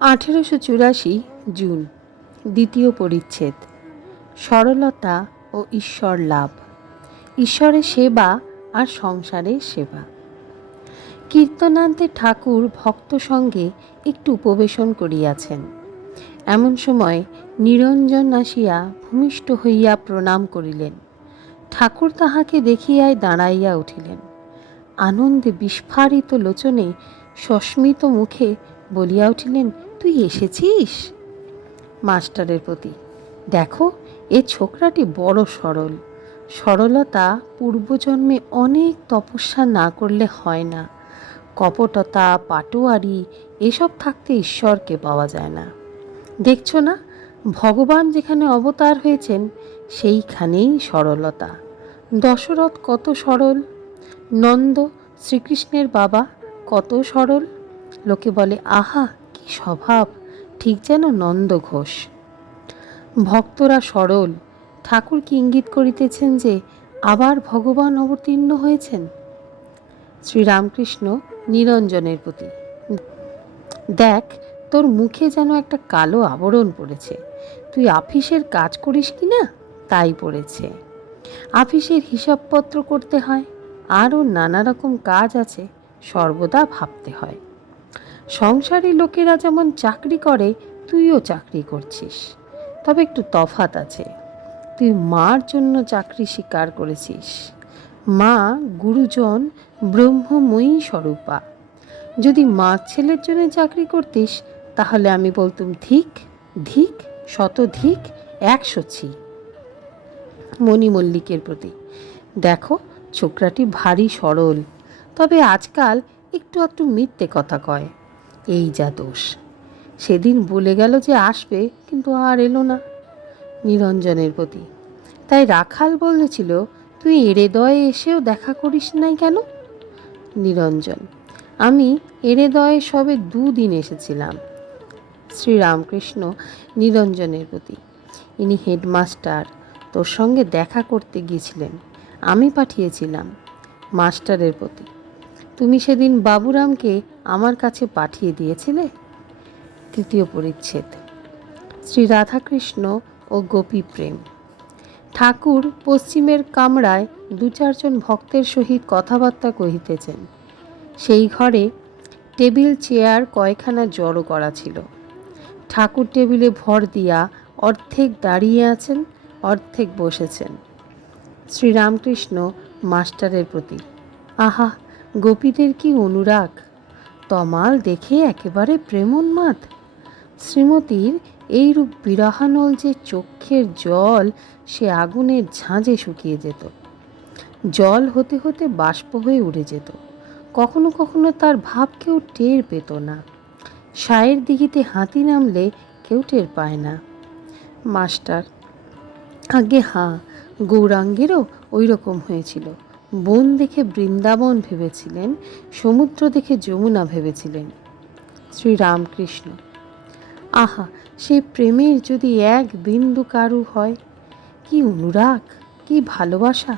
আঠেরোশো চুরাশি জুন, দ্বিতীয় পরিচ্ছেদ, সরলতা ও ঈশ্বর লাভ, ঈশ্বরের সেবা আর সংসারের সেবা। কীর্তনান্তে ঠাকুর ভক্ত সঙ্গে একটু উপবেশন করিয়াছেন। এমন সময় নিরঞ্জন আসিয়া ভূমিষ্ঠ হইয়া প্রণাম করিলেন। ঠাকুর তাহাকে দেখিয়াই দাঁড়াইয়া উঠিলেন। আনন্দে বিস্ফারিত লোচনে সস্মিত মুখে বলিয়া উঠিলেন তুই এসেছিস? মাস্টারের প্রতি। দেখো, এ ছোকরাটি বড় সরল। সরলতা পূর্বজন্মে অনেক তপস্যা না করলে হয় না। কপটতা, পাটোয়ারি, এসব থাকতে ঈশ্বরকে পাওয়া যায় না। দেখছ না, ভগবান যেখানে অবতার হয়েছেন, সেইখানেই সরলতা। দশরথ কত সরল? নন্দ শ্রীকৃষ্ণের বাবা কত সরল? লোকে বলে, আহা স্বভাব ঠিক যেন নন্দ ঘোষ। ভক্তরা সরল ঠাকুর কি ইঙ্গিত করিতেছেন যে আবার ভগবান অবতীর্ণ হয়েছেন। শ্রীরামকৃষ্ণ নিরঞ্জনের প্রতি, দেখ, তোর মুখে যেন একটা কালো আবরণ পড়েছে। তুই আফিসের কাজ করিস কি না? তাই পড়েছে। আফিসের হিসাবপত্র করতে হয়, আরও নানা রকম কাজ আছে, সর্বদা ভাবতে হয়। সংসারী লোকেরা যেমন চাকরি করে, তুইও চাকরি করছিস। তবে একটু তফাত আছে। তুই মার জন্য চাকরি স্বীকার করেছিস। মা গুরুজন ব্রহ্মময়ী স্বরূপা। যদি মা ছেলের জন্য চাকরি করতিস, তাহলে আমি বলতুম ধিক ধিক, শত ধিক, একশো ছি। মণি মল্লিকের প্রতি, দেখো ছোকরাটি ভারী সরল, তবে আজকাল একটু একটু মিথ্যে কথা কয়। এই যা দোষ। সেদিন বলে গেল যে আসবে, কিন্তু আর এলো না নিরঞ্জনের প্রতি। তাই রাখাল বলেছিল, তুই এরেদয়ে এসেও দেখা করিস নাই কেন? নিরঞ্জন, আমি এরেদয়ে সবে দুদিন এসেছিলাম। শ্রীরামকৃষ্ণ নিরঞ্জনের প্রতি, ইনি হেডমাস্টার, তোর সঙ্গে দেখা করতে গিয়েছিলেন। আমি পাঠিয়েছিলাম মাস্টারের প্রতি। তুমি সেদিন বাবুরামকে আমার কাছে পাঠিয়ে দিয়েছিলে? তৃতীয় পরিচ্ছেদ। শ্রী রাধাকৃষ্ণ ও গোপী প্রেম। ঠাকুর পশ্চিমের কামরায় দু চারজন ভক্তের সহিত কথাবার্তা কহিতেছেন। সেই ঘরে টেবিল, চেয়ার কয়খানা জড়ো করা ছিল। ঠাকুর টেবিলে ভর দিয়া অর্ধেক দাঁড়িয়ে আছেন, অর্ধেক বসেছেন। শ্রীরামকৃষ্ণ মাস্টারের প্রতি, আহা গোপীদের কি অনুরাগ? তমাল দেখে একেবারে প্রেমোন্মাদ। শ্রীমতীর এইরূপ বিরহানল যে চক্ষের জল, সে আগুনের ঝাঁঝে শুকিয়ে যেত। জল হতে হতে বাষ্প হয়ে উড়ে যেত। কখনো কখনো তার ভাব কেউ টের পেত না। সায়ের দিঘিতে হাতি নামলে কেউ টের পায় না। মাস্টার আগে হাঁ, গৌরাঙ্গেরও ওই রকম হয়েছিল। বন দেখে বৃন্দাবন ভেবেছিলেন, সমুদ্র দেখে যমুনা ভেবেছিলেন। শ্রীরামকৃষ্ণ, আহা সেই প্রেমের যদি এক বিন্দু কারু হয়, কি অনুরাগ, কি ভালোবাসা।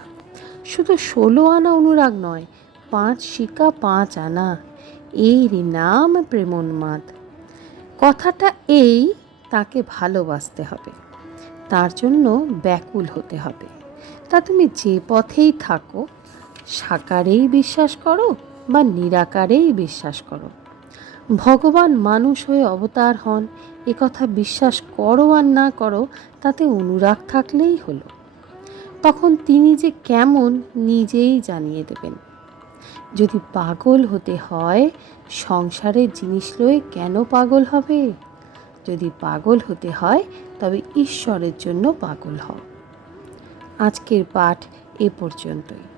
শুধু ষোলো আনা অনুরাগ নয়, পাঁচ শিকা, পাঁচ আনা এই নাম প্রেমোন্মাদ। কথাটা এই, তাকে ভালোবাসতে হবে। তার জন্য ব্যাকুল হতে হবে। তা তুমি যে পথেই থাকো সাকারেই বিশ্বাস করো বা নিরাকারেই বিশ্বাস করো। ভগবান মানুষ হয়ে অবতার হন, এ কথা বিশ্বাস করো আর না করো, তাতে অনুরাগ থাকলেই হলো। তখন তিনি যে কেমন নিজেই জানিয়ে দেবেন। যদি পাগল হতে হয় সংসারের জিনিস লয়ে কেন পাগল হবে? যদি পাগল হতে হয়, তবে ঈশ্বরের জন্য পাগল হও। আজকের পাঠ এ পর্যন্তই।